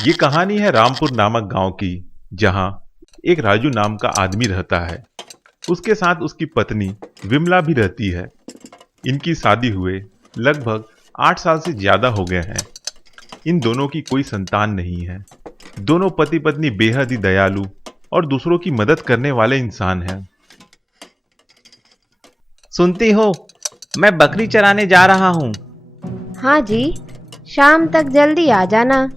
ये कहानी है रामपुर नामक गांव की, जहां एक राजू नाम का आदमी रहता है। उसके साथ उसकी पत्नी विमला भी रहती है। इनकी शादी हुए लगभग 8 साल से ज्यादा हो गए हैं। इन दोनों की कोई संतान नहीं है। दोनों पति पत्नी बेहद ही दयालु और दूसरों की मदद करने वाले इंसान हैं। सुनती हो, मैं बकरी चराने जा रहा हूँ। हाँ जी, शाम तक जल्दी आ जाना।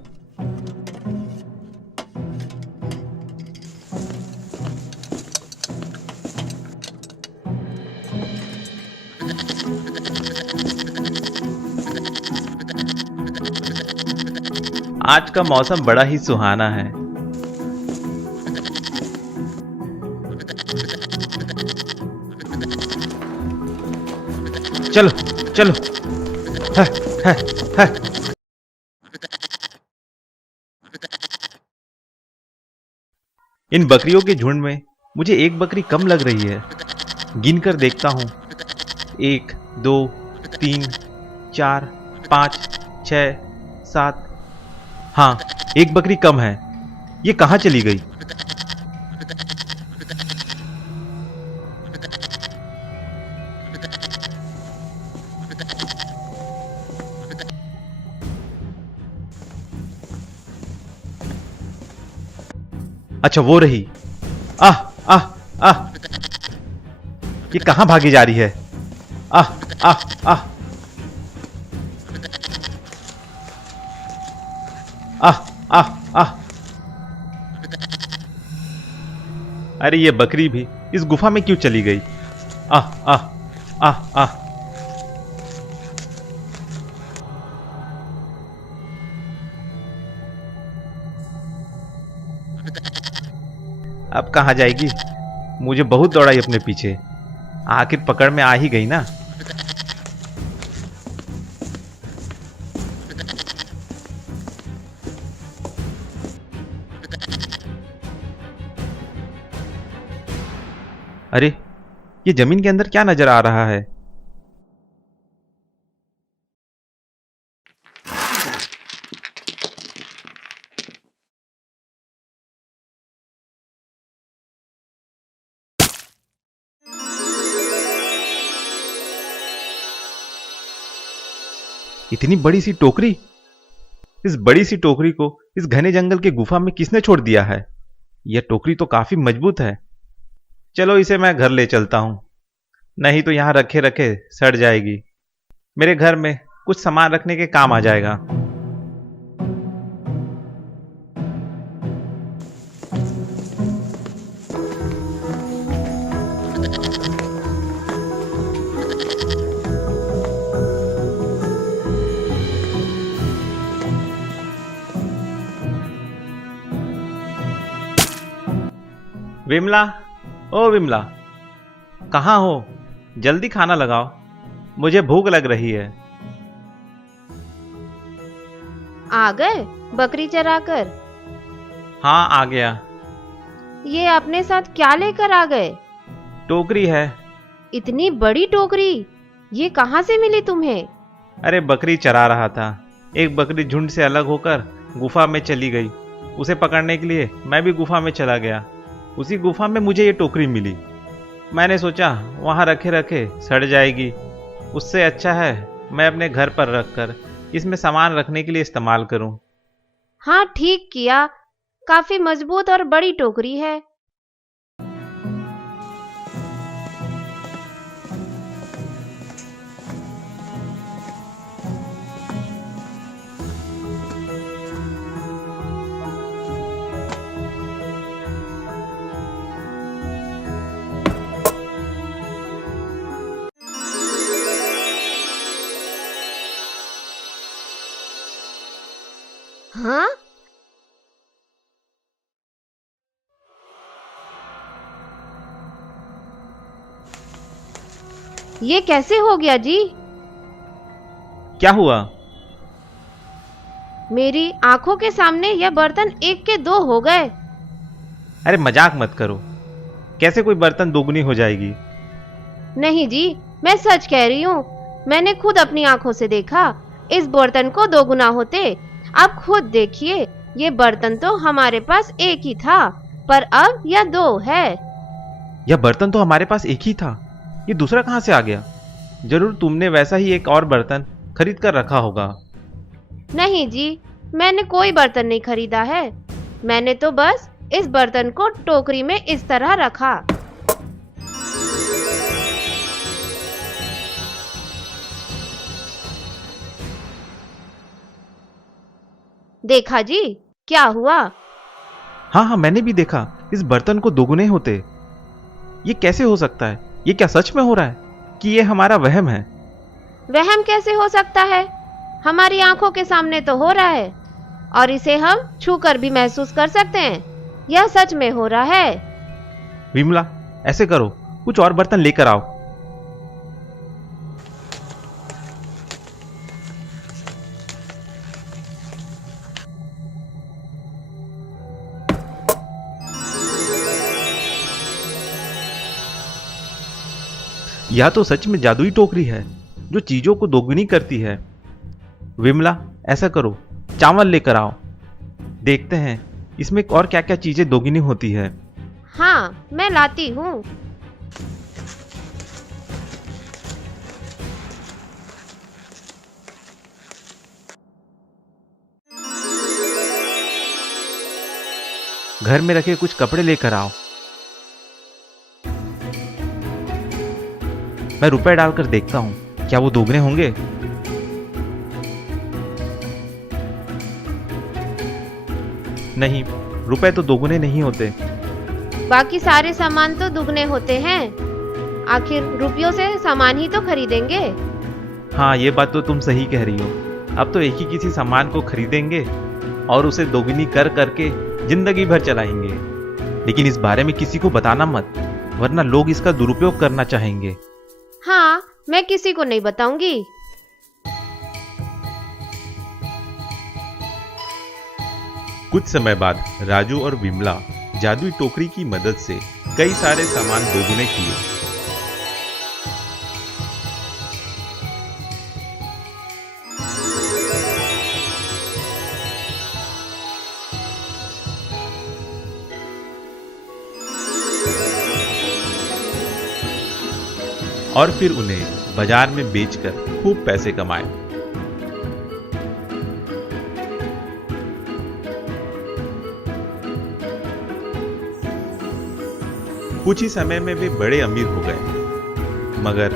आज का मौसम बड़ा ही सुहाना है। चलो चलो। है, है, है। इन बकरियों के झुंड में मुझे एक बकरी कम लग रही है। गिनकर देखता हूं। 1 2 3 4 5 6 7। हाँ, एक बकरी कम है। ये कहां चली गई? अच्छा, वो रही। आह आह आह। ये कहां भागी जा रही है? आह आह आह आह आह आह। अरे, ये बकरी भी इस गुफा में क्यों चली गई? आह आह आह आह। अब कहां जाएगी? मुझे बहुत दौड़ाई अपने पीछे, आखिर पकड़ में आ ही गई ना। अरे, ये जमीन के अंदर क्या नजर आ रहा है? इतनी बड़ी सी टोकरी! इस बड़ी सी टोकरी को इस घने जंगल के गुफा में किसने छोड़ दिया है? यह टोकरी तो काफी मजबूत है। चलो, इसे मैं घर ले चलता हूं, नहीं तो यहां रखे रखे सड़ जाएगी। मेरे घर में कुछ सामान रखने के काम आ जाएगा। विमला, ओ विमला, कहाँ हो? जल्दी खाना लगाओ, मुझे भूख लग रही है। आ गए बकरी चराकर? हाँ, आ गया। ये अपने साथ क्या लेकर आ गए? टोकरी है। इतनी बड़ी टोकरी, ये कहाँ से मिली तुम्हें? अरे, बकरी चरा रहा था। एक बकरी झुंड से अलग होकर गुफा में चली गई। उसे पकड़ने के लिए मैं भी गुफा में चला गया। उसी गुफा में मुझे ये टोकरी मिली। मैंने सोचा वहां रखे रखे सड़ जाएगी, उससे अच्छा है मैं अपने घर पर रखकर इसमें सामान रखने के लिए इस्तेमाल करूं। हाँ, ठीक किया। काफी मजबूत और बड़ी टोकरी है। हाँ, ये कैसे हो गया जी? क्या हुआ? मेरी आंखों के सामने यह बर्तन 1 के 2 हो गए। अरे, मजाक मत करो। कैसे कोई बर्तन दोगुनी हो जाएगी? नहीं जी, मैं सच कह रही हूँ। मैंने खुद अपनी आंखों से देखा। इस बर्तन को 2 गुना होते। आप खुद देखिए, ये बर्तन तो हमारे पास एक ही था, पर अब यह दो है। यह बर्तन तो हमारे पास एक ही था, ये दूसरा कहाँ से आ गया? जरूर तुमने वैसा ही एक और बर्तन खरीद कर रखा होगा। नहीं जी, मैंने कोई बर्तन नहीं खरीदा है। मैंने तो बस इस बर्तन को टोकरी में इस तरह रखा। देखा जी, क्या हुआ? हाँ हाँ, मैंने भी देखा, इस बर्तन को दोगुने होते। ये कैसे हो सकता है? ये क्या सच में हो रहा है कि ये हमारा वहम है? वहम कैसे हो सकता है? हमारी आंखों के सामने तो हो रहा है और इसे हम छूकर भी महसूस कर सकते हैं। यह सच में हो रहा है। विमला, ऐसे करो, कुछ और बर्तन लेकर आओ। यह तो सच में जादुई टोकरी है जो चीजों को दोगुनी करती है। विमला, ऐसा करो, चावल लेकर आओ, देखते हैं इसमें और क्या क्या चीजें दोगुनी होती है। हाँ, मैं लाती हूँ। घर में रखे कुछ कपड़े लेकर आओ। मैं रुपए डालकर देखता हूं, क्या वो दोगुने होंगे? नहीं, रुपए तो दोगुने नहीं होते। बाकी सारे सामान तो दुगने होते हैं। आखिर रुपयों से सामान ही तो खरीदेंगे। हाँ, ये बात तो तुम सही कह रही हो। अब तो एक ही किसी सामान को खरीदेंगे और उसे दोगुनी कर करके जिंदगी भर चलाएंगे। लेकिन इस बारे में किसी को बताना मत, वरना लोग इसका दुरुपयोग करना चाहेंगे। हाँ, मैं किसी को नहीं बताऊंगी। कुछ समय बाद राजू और विमला जादुई टोकरी की मदद से कई सारे सामान दोगुने किए। और फिर उन्हें बाजार में बेचकर खूब पैसे कमाए। कुछ ही समय में वे बड़े अमीर हो गए, मगर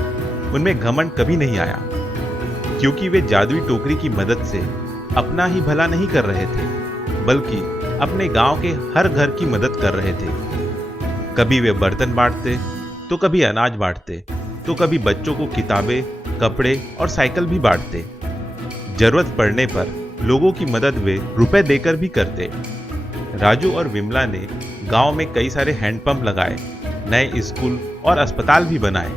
उनमें घमंड कभी नहीं आया, क्योंकि वे जादुई टोकरी की मदद से अपना ही भला नहीं कर रहे थे, बल्कि अपने गांव के हर घर की मदद कर रहे थे। कभी वे बर्तन बांटते, तो कभी अनाज बांटते, तो कभी बच्चों को किताबें, कपड़े और साइकिल भी बांटते। जरूरत पड़ने पर लोगों की मदद वे रुपए देकर भी करते। राजू और विमला ने गांव में कई सारे हैंडपंप लगाए, नए स्कूल और अस्पताल भी बनाए।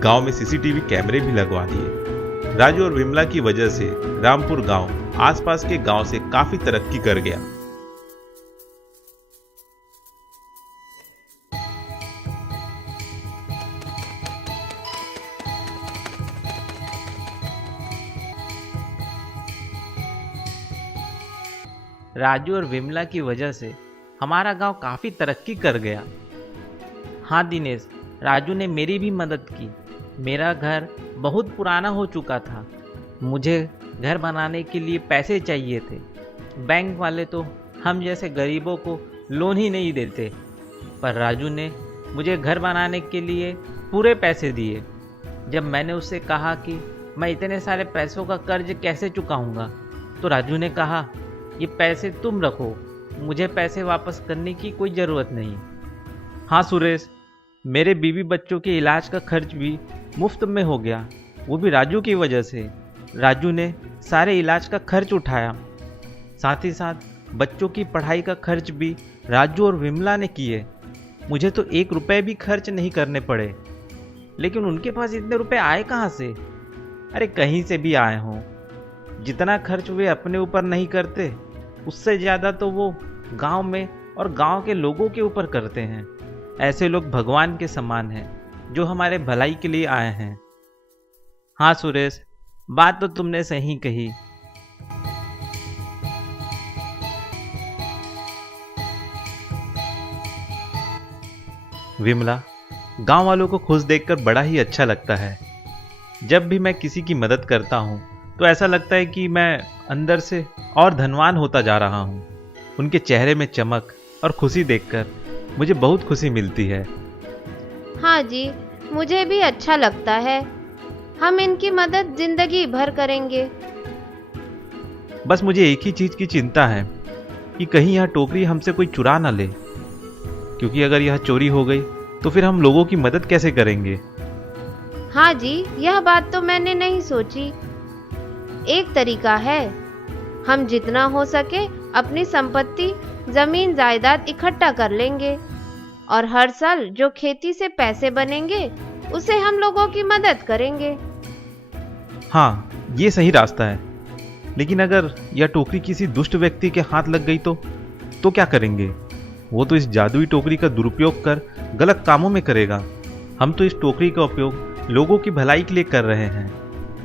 गांव में सीसीटीवी कैमरे भी लगवा दिए। राजू और विमला की वजह से रामपुर गांव आसपास के गांव से काफी तरक्की कर गया। राजू और विमला की वजह से हमारा गांव काफी तरक्की कर गया। हाँ दिनेश, राजू ने मेरी भी मदद की। मेरा घर बहुत पुराना हो चुका था, मुझे घर बनाने के लिए पैसे चाहिए थे। बैंक वाले तो हम जैसे गरीबों को लोन ही नहीं देते, पर राजू ने मुझे घर बनाने के लिए पूरे पैसे दिए। जब मैंने उससे कहा कि मैं इतने सारे पैसों का कर्ज कैसे चुकाऊंगा, तो राजू ने कहा, ये पैसे तुम रखो, मुझे पैसे वापस करने की कोई ज़रूरत नहीं। हाँ सुरेश, मेरे बीवी बच्चों के इलाज का खर्च भी मुफ्त में हो गया, वो भी राजू की वजह से। राजू ने सारे इलाज का खर्च उठाया, साथ ही साथ बच्चों की पढ़ाई का खर्च भी राजू और विमला ने किए। मुझे तो 1 रुपए भी खर्च नहीं करने पड़े। लेकिन उनके पास इतने रुपए आए कहाँ से? अरे कहीं से भी आए हों। जितना खर्च वे अपने ऊपर नहीं करते, उससे ज़्यादा तो वो गांव में और गांव के लोगों के ऊपर करते हैं। ऐसे लोग भगवान के समान हैं। जो हमारे भलाई के लिए आए हैं। हाँ सुरेश, बात तो तुमने सही कही। विमला, गांव वालों को खुश देखकर बड़ा ही अच्छा लगता है। जब भी मैं किसी की मदद करता हूं तो ऐसा लगता है कि मैं अंदर से और धनवान होता जा रहा हूं। उनके चेहरे में चमक और खुशी देखकर मुझे बहुत खुशी मिलती है। हाँ जी, मुझे भी अच्छा लगता है। हम इनकी मदद जिंदगी भर करेंगे। बस मुझे एक ही चीज की चिंता है कि कहीं यह टोकरी हमसे कोई चुरा ना ले, क्योंकि अगर यह चोरी हो गई तो फिर हम लोगों की मदद कैसे करेंगे। हाँ जी, यह बात तो मैंने नहीं सोची। एक तरीका है, हम जितना हो सके अपनी संपत्ति, जमीन जायदाद इकट्ठा कर लेंगे और हर साल जो खेती से पैसे बनेंगे उसे हम लोगों की मदद करेंगे। हाँ, ये सही रास्ता है। लेकिन अगर यह टोकरी किसी दुष्ट व्यक्ति के हाथ लग गई तो क्या करेंगे? वो तो इस जादुई टोकरी का दुरुपयोग कर गलत कामों में करेगा। हम तो इस टोकरी का उपयोग लोगों की भलाई के लिए कर रहे हैं,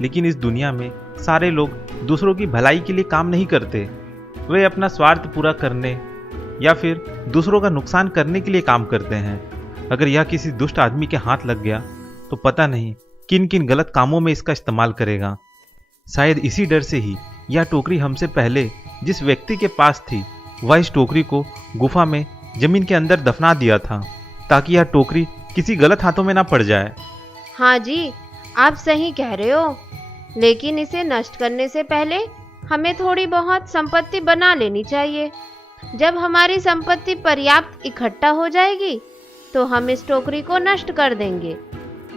लेकिन इस दुनिया में सारे लोग दूसरों की भलाई के लिए काम नहीं करते। वे अपना स्वार्थ पूरा करने या फिर दूसरों का नुकसान करने के लिए काम करते हैं। अगर यह किसी दुष्ट आदमी के हाथ लग गया तो पता नहीं किन किन गलत कामों में इसका इस्तेमाल करेगा। शायद इसी डर से ही यह टोकरी हमसे पहले जिस व्यक्ति के पास थी वह इस टोकरी को गुफा में जमीन के अंदर दफना दिया था, ताकि यह टोकरी किसी गलत हाथों में ना पड़ जाए। हाँ जी, आप सही कह रहे हो, लेकिन इसे नष्ट करने से पहले हमें थोड़ी बहुत संपत्ति बना लेनी चाहिए। जब हमारी संपत्ति पर्याप्त इकट्ठा हो जाएगी तो हम इस टोकरी को नष्ट कर देंगे,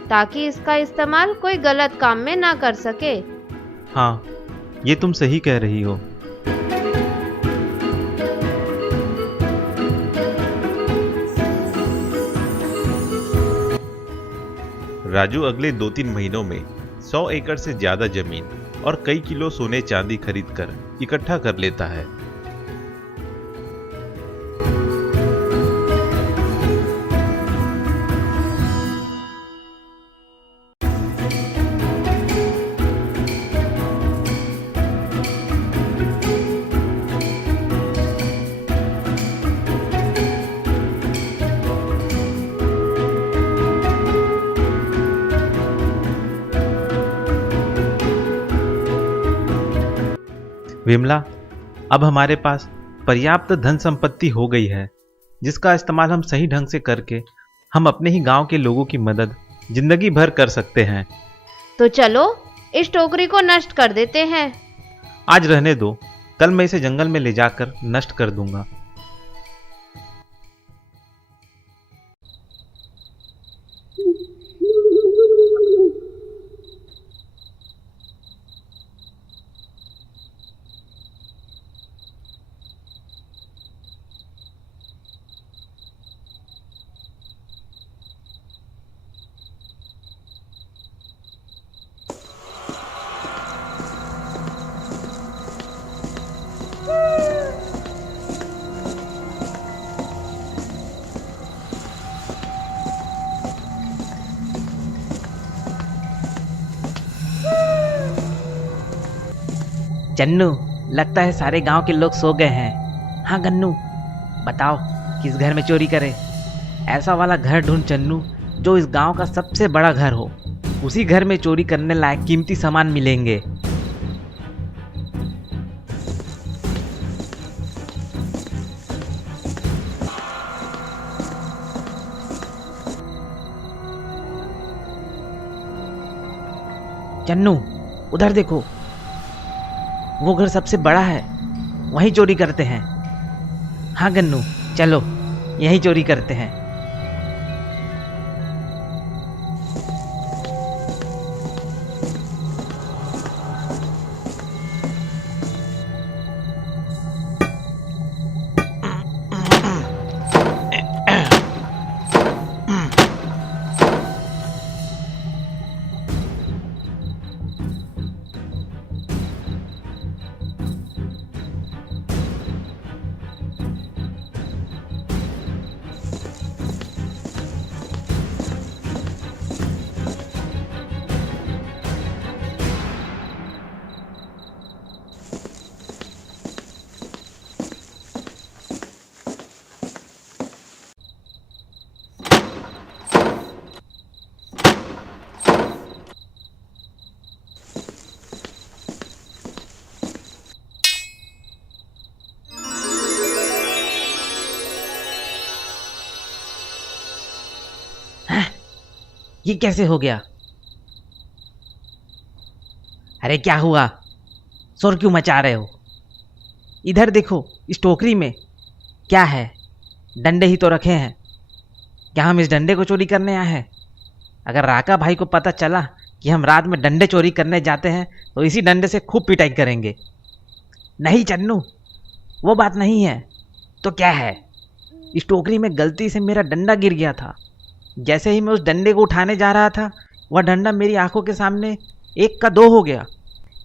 ताकि इसका इस्तेमाल कोई गलत काम में ना कर सके। हाँ, ये तुम सही कह रही हो। राजू अगले 2-3 महीनों में 100 एकड़ से ज्यादा जमीन और कई किलो सोने चांदी खरीदकर इकट्ठा कर लेता है। विमला, अब हमारे पास पर्याप्त धन संपत्ति हो गई है, जिसका इस्तेमाल हम सही ढंग से करके हम अपने ही गांव के लोगों की मदद जिंदगी भर कर सकते हैं। तो चलो इस टोकरी को नष्ट कर देते हैं। आज रहने दो, कल मैं इसे जंगल में ले जाकर नष्ट कर दूंगा। चन्नू, लगता है सारे गांव के लोग सो गए हैं। हाँ गन्नू, बताओ किस घर में चोरी करें? ऐसा वाला घर ढूंढ चन्नू, जो इस गांव का सबसे बड़ा घर हो। उसी घर में चोरी करने लायक कीमती सामान मिलेंगे। चन्नू, उधर देखो, वो घर सबसे बड़ा है, वहीं चोरी करते हैं। हाँ गन्नू, चलो यहीं चोरी करते हैं। ये कैसे हो गया? अरे क्या हुआ? शोर क्यों मचा रहे हो? इधर देखो, इस टोकरी में क्या है? डंडे ही तो रखे हैं। क्या हम इस डंडे को चोरी करने आए हैं? अगर राका भाई को पता चला कि हम रात में डंडे चोरी करने जाते हैं तो इसी डंडे से खूब पिटाई करेंगे। नहीं चन्नू, वो बात नहीं है। तो क्या है? इस टोकरी में गलती से मेरा डंडा गिर गया था। जैसे ही मैं उस डंडे को उठाने जा रहा था, वह डंडा मेरी आंखों के सामने 1 का 2 हो गया।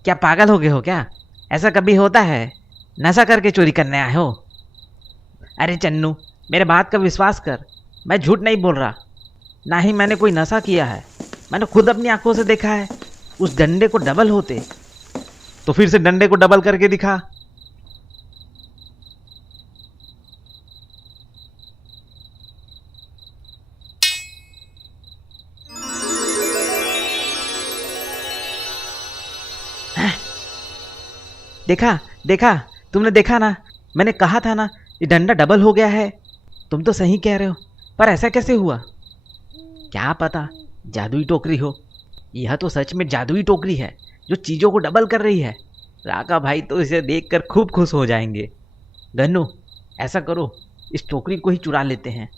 क्या पागल हो गए हो क्या? ऐसा कभी होता है? नशा करके चोरी करने आए हो? अरे चन्नू, मेरे बात का विश्वास कर, मैं झूठ नहीं बोल रहा। ना ही मैंने कोई नशा किया है। मैंने खुद अपनी आंखों से देखा है। उस डंडे को डबल होते। तो फिर से डंडे को डबल करके दिखा। देखा देखा, तुमने देखा ना? मैंने कहा था ना, ये डंडा डबल हो गया है। तुम तो सही कह रहे हो, पर ऐसा कैसे हुआ? क्या पता, जादुई टोकरी हो। यह तो सच में जादुई टोकरी है जो चीज़ों को डबल कर रही है। राका भाई तो इसे देखकर खूब खुश हो जाएंगे। गन्नू, ऐसा करो, इस टोकरी को ही चुरा लेते हैं।